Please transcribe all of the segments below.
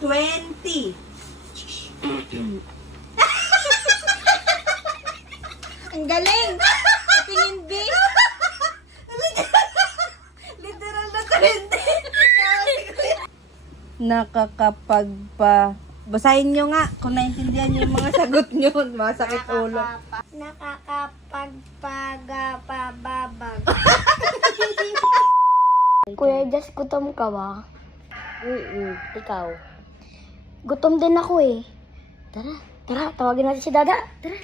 20. Ang galing! Patingin, B. Literal na 20. Basahin nyo nga kung naintindihan nyo yung mga sagot nyo. Masakit ulo. Nakakapagpagapababag. Kuya Jess, gutom ka ba? Ikaw. Gutom din ako eh. Tara, tawagin natin si Dada. Tara.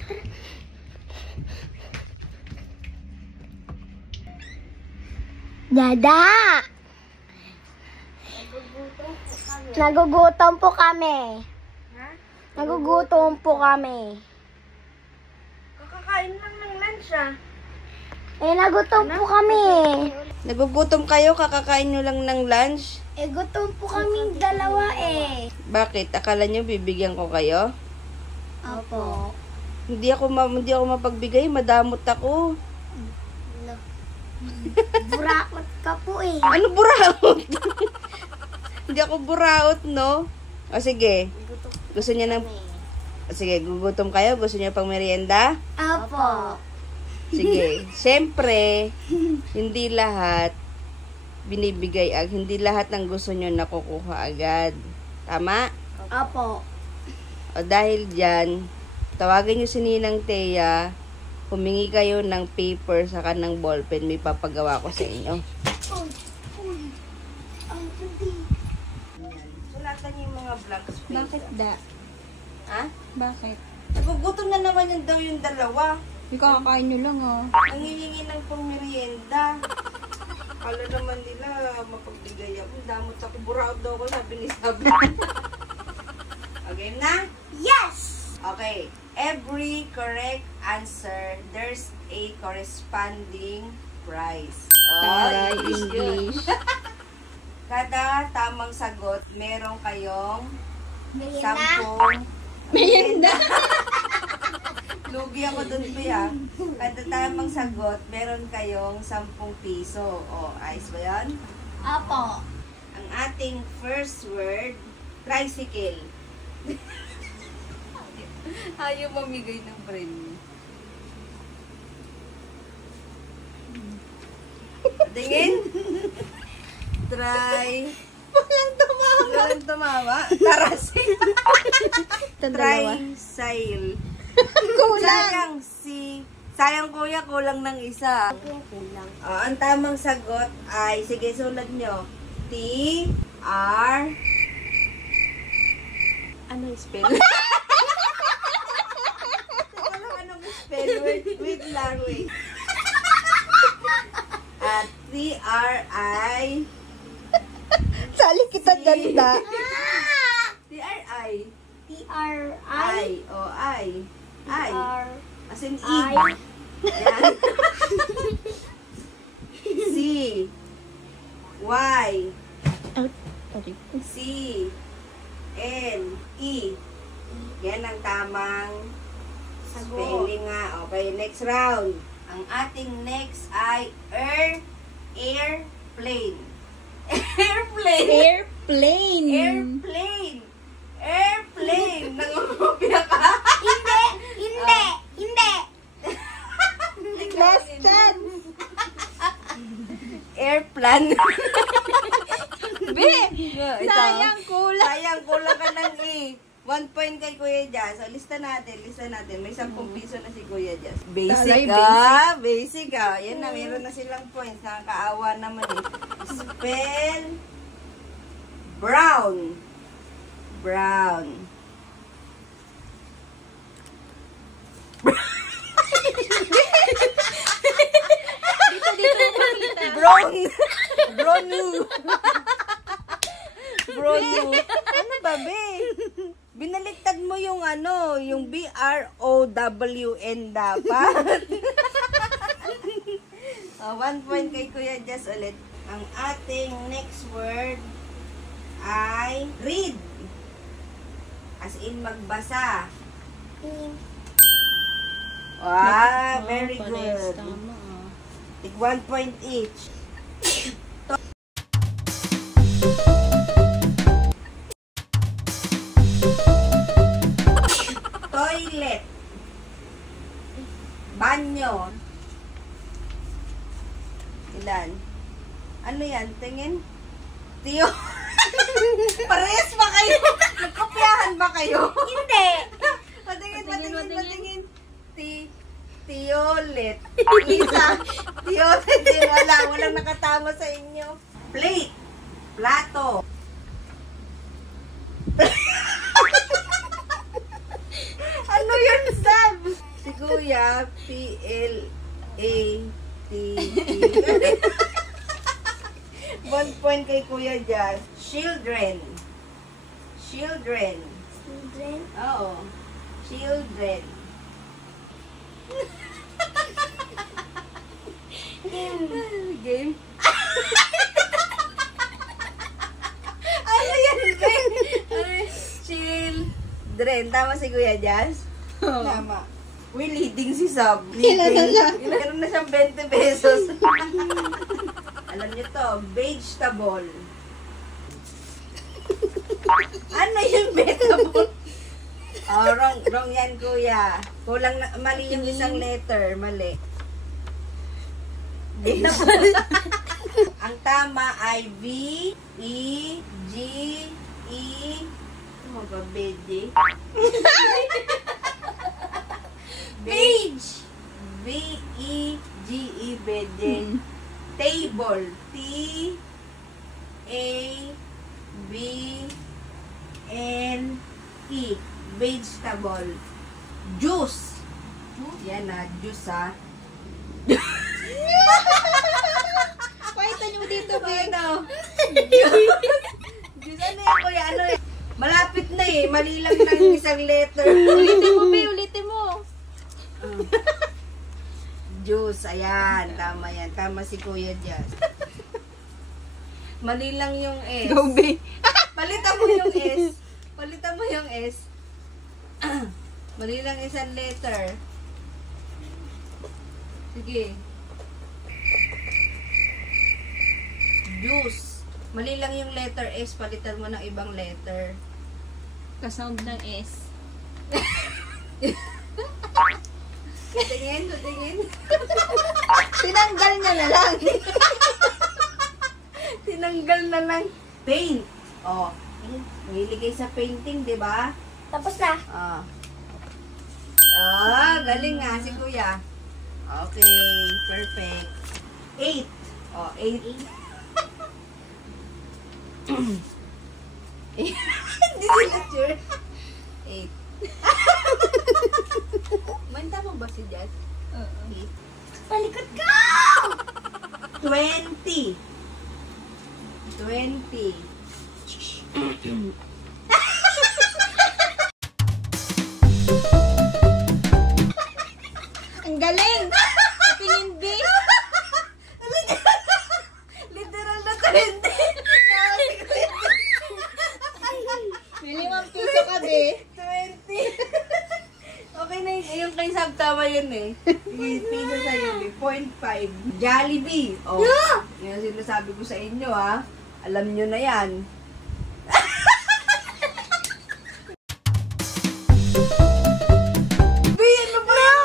Dada! Nagugutom po kami. Nagugutom po kami. Kakakain lang ng lunch ah. Nagutom po kami. Nagugutom kayo, kakakain nyo lang ng lunch? Gutom po kami dalawa eh. Bakit? Akala nyo bibigyan ko kayo? Opo. Hindi ako mapagbigay, madamot ako. Burakot ka po eh. Ano buraot? Hindi ako buraot, no? O sige. Gusto niya ng... Sige, gugutom kayo? Gusto niya pang merienda? Opo. Sige. Siyempre, hindi lahat binibigay hindi lahat ng gusto niyo nakukuha agad. Tama? Opo. O dahil dyan, tawagin niyo si Ninang Thea, humingi kayo ng paper saka ng ballpen, may papagawa ko sa inyo. Sulatan niyo yung mga blank space. Bakit da? Ha? Bakit? Nagugutom na naman yung daw yung dalawa. Yung kakakain nyo lang ah. Nangihingi ng pang merienda. Kala naman nila mapagbigay ako. Damot ako. Buraot daw ako, sabi ni Sabi. Okay na? Yes! Okay. Every correct answer, there's a corresponding prize. Taray, English yun. English. Kada tamang sagot, meron kayong Merienda? 10 merienda. Lugi ako dun, Kuya. Kada tamang sagot, meron kayong 10 piso. O, ayos ba yan? Opo. Ang ating first word, tricycle. Ayaw mamigay ng premyo. Tingin? Walang tumawa. Tarasin. Tricycle. Kulang. Sayang kuya, kulang ng isa. Ang tamang sagot ay, sige, sulat nyo. T-R. Ano yung spell? Anong spell? Wait lang, wait. T-R-I. Sali kita ganda. T-R-I. T-R-I. O, I. I. As in, I. E. Yan. C. Y. C. N. E. Yan ang tamang spelling nga. Okay, next round. Ang ating next ay airplane. Airplane. Airplane. Airplane. Airplane. Nangungupya ka? Hindi. Last chance. Airplane. Be, sayang kulang. Sayang, kulang ka ng E. 1 point kay Kuya Jazz. So, lista natin. May 10 piso na si Kuya Jazz. Taray, Basic Yan na, meron na silang points. Nakakaawa naman eh. Spell brown. Brown. Brown. Bronu. Ano ba, be? Binaliktad mo yung yung B-R-O-W-N dapat. 1 point kay Kuya Jess ulit. Ang ating next word ay read. As in magbasa. Wow, very good. 1 point each. Take 1 point each. Toilet. Banyo. Ilan? Ano yan? Tingin? Tiyo. Parehas ba kayo? Nagkopyahan ba kayo? Hindi. Patingin. Tiolet. Isa. Tiolet din. Walang nakatama sa inyo. Plate. Plato. Ano yun, Sab? Si Kuya, P-L-A-T-E. 1 point kay Kuya Jazz. Children. Children? Oo. Children. Game. Ano yan, game? Children. Tama si Kuya Jazz? Tama. Uy, leading si Sab. Meron na siyang 20 pesos. Alam niyo to, vegetable. Ano yung vegetable? Oh, wrong yan, Kuya. Mali yung isang letter. Mali. Ang tama ay V, E, G, E, ano ba, Beji? Page! V, E, G, E, Beji. Table. T, A, B, N, E. Vegetable. Juice. Yan na, juice ha. Pakita niyo dito, babe. Ano? Juice, ano yan, Kuya? Ano yan? Malapit na eh. Mali lang ng isang letter. Ulitin mo, babe. Ulitin mo. Juice, ayan. Tama yan. Tama si Kuya Jazz. Mali lang yung S. Go, babe. Palitan mo yung S. Palitan mo yung S. Mali lang isang letter. Sige. Juice. Mali lang yung letter S. Palitan mo ng ibang letter. Kasound ng S. Tingin. Tinanggal niya na lang. Tinanggal na lang. Paint. Oh. Mahiligay sa painting, di ba? Tapos na. Galing nga si Kuya. Okay, perfect. 8. Oh, 8. Hindi sila sure. 8. Manta mo ba si Jazz? Oo. 8. Palikot ka! 20. Ang galing! Tingin, babe. Literal na 20. May 5 piso ka, babe. 20. Okay na yung kay Sab, tama yun eh. Piso sa'yo, 0.5. Jollibee. Oh, yun ang sinasabi ko sa inyo ha. Alam nyo na yan. Ano ba yun?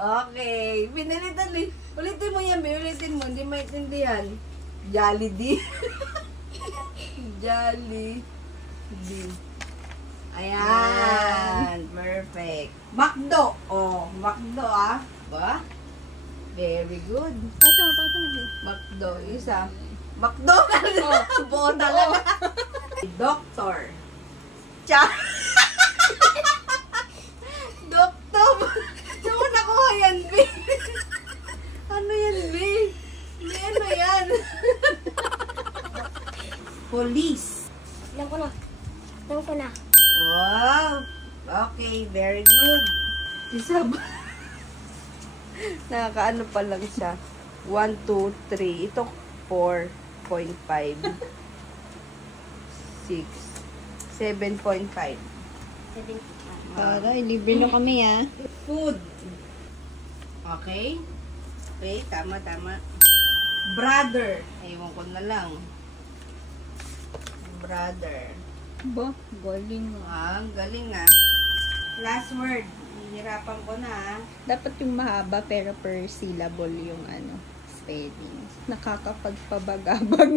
Okay. Pinalitan eh. Ulitin mo yan, ulitin mo. Hindi maintindihan. Jollibee. Jollibee. Ayan. Perfect. McDo. Oh, McDo ah. Ba? Very good. Pato, babe. McDo. Isa. McDonald's. Oh, buo talaga. Doctor. Doctor. Saan mo nakuha yan, B? Ano yan, B? Ano yan? Police. Alam ko na. Wow. Okay, very good. Isa ba? Nakakaano pa lang siya. 1, 2, 3. Ito, 4.5. 6. 7.5. 75. Para, libre na kami, ah. Food. Okay? Okay, tama. Brother. Ewan ko na lang. Brother. Ba, galing mo. Ang galing ah. Last word. Hihirapan ko na ah. Dapat yung mahaba pero per syllable yung spelling. Nakakapagpabagabag.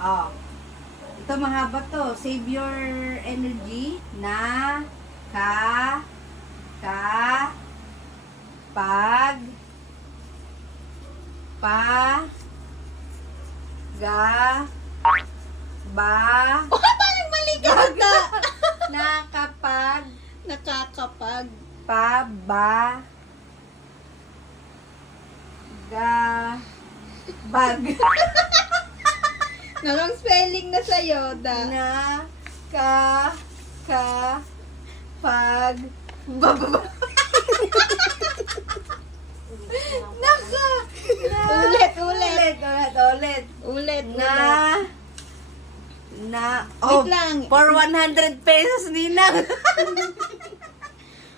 Oh. Ito mahaba to. Save your energy. Pag Parang mali ka na. nakapag Nakakapag. bag Anong spelling na sa'yo, da? pag bababa Ulit. Oh, Wait lang. for 100 pesos, Ninang.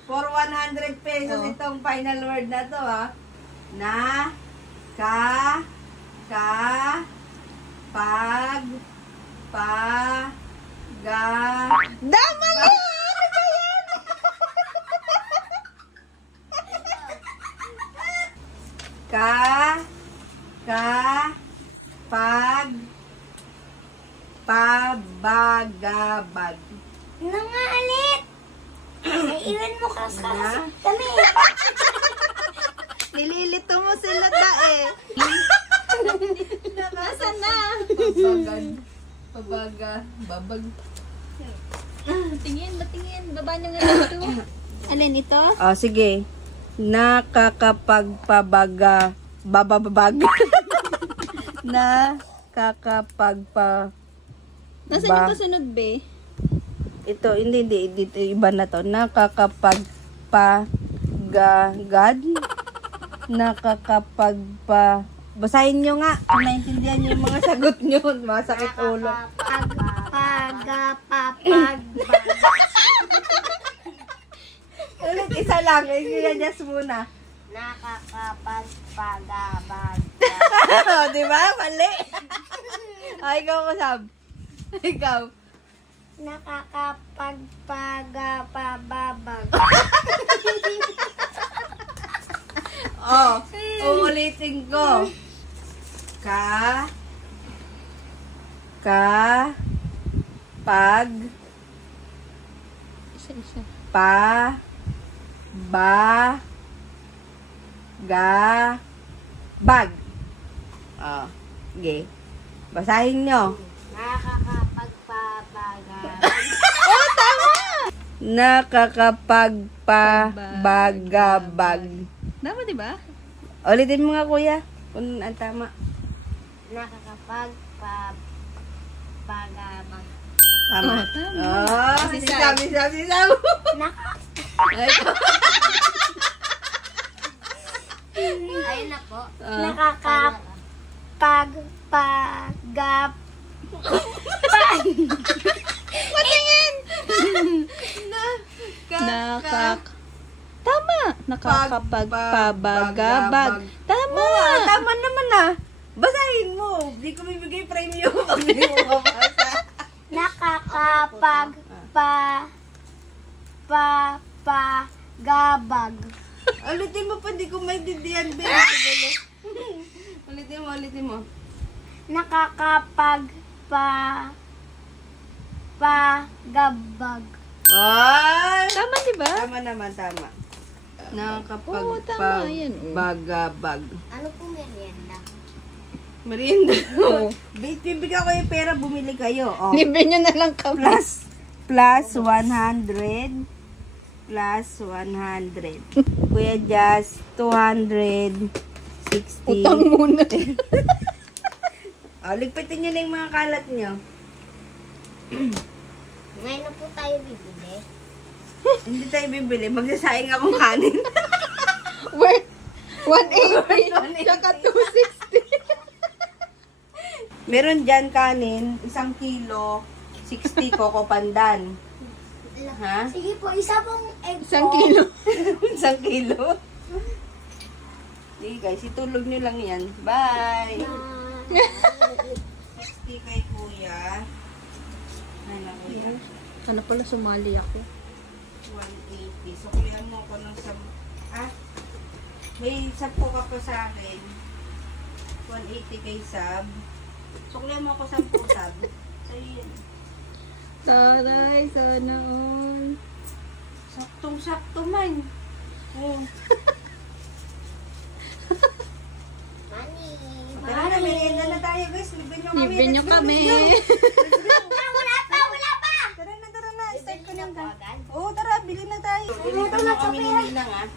For 100 pesos Oh. itong final word na to, ha. Dama na! Pabagabag. Na nga ulit. Naiiwan mo kasi kami. Nililito mo sila, da eh. Nasaan na? Babag. Tingin. Baba nyo nga ito. Alin ito? Oh, sige. Nakakapagpabaga bababag. Nasaan yung kasunod, be? Ito, hindi, iba na to. Basahin nyo nga. Kung naintindihan nyo yung mga sagot nyo. Masakit ulo. Ulit, isa lang. I-adjust muna. Nakakapagpagabag. Diba? Mali. Ay, ikaw ko, Sab. Ikaw. Nakakapagpagababag. Oh, uulitin ko. Pag, Isa. bag. Oh, okay. Basahin nyo. Nakakapagpabagabag. Tama, di ba? Ulitin mo nga, kuya. Kung ang tama. Nakakapagpagabag. Tama. Oh, tama. Oh, Si si Sam. Sam. Ayun na po. Ah. Nakakapagpagab. Tama! Nakakapagpabagabag. Tama! Oo, tama naman ah. Basahin mo. Di ko bibigay premium pag di mo mabasa. Nakakapagpagabag. Ulitin mo pa, di ko maintindihan. Ben. Ulitin mo. Nakakapagpagabag. Ay! Tama, di ba? Tama naman, tama. Oo, tama. Yan, oh. Bagabag. Ano po merienda? Merienda. Oo. Bibigyan ko yung pera, bumili kayo. Oh. Libre nyo na lang kami. Plus 100. Plus 100. Kuya Jazz, 260. Utang muna. Ligpitin nyo na yung mga kalat nyo. Ngayon na po tayo bibili. Hindi tayo bibili. Magsasayang akong kanin. Worth 180. Saka 260. Meron dyan kanin, 1 kilo, 60 Coco Pandan. Ha? Sige po, isa pong egg 1 kilo. 1 kilo. Sige guys, itulog nyo lang yan. Bye! 60 kay kuya. na lang kuya. Sana pala sumali ako. 180. So, kulihan mo ako ng may 10 ka pa sa akin. 180 kay Sab. So, kulihan mo ako 10 Sab. Sa'yo yun. Taray, sana all. Saktong-sakto man. Oh. Tara na, merienda na tayo guys. Libin nyo kami. Libin nyo Let's go, kami. let's go. Tara na. Start ko na. Oo, tara, bilhin na tayo. Bilhin mo kami ni Ninang, ah.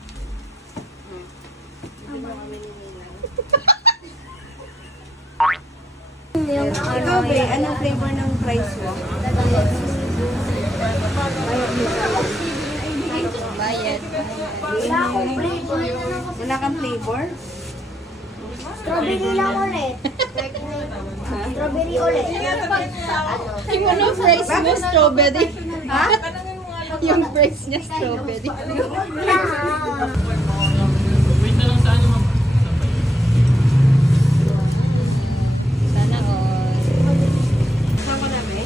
Bilhin mo kami ni Ninang. Ikaw, Be, anong flavor ng fries mo? Bayad. Wala kang flavor? Strawberry lang ulit. Strawberry ulit. Yung ano, fries mo, strawberry. Ha? Yung fries niya, strawberry. Sana all. Saan ko na, Be?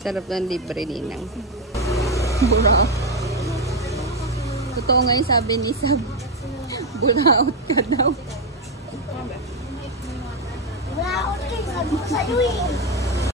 Sarap ng libre ninang. Bura. Totoo nga yung sabi ni Sab. Buraot ka daw. Wala ako rin. Sabi ko sa'yo eh.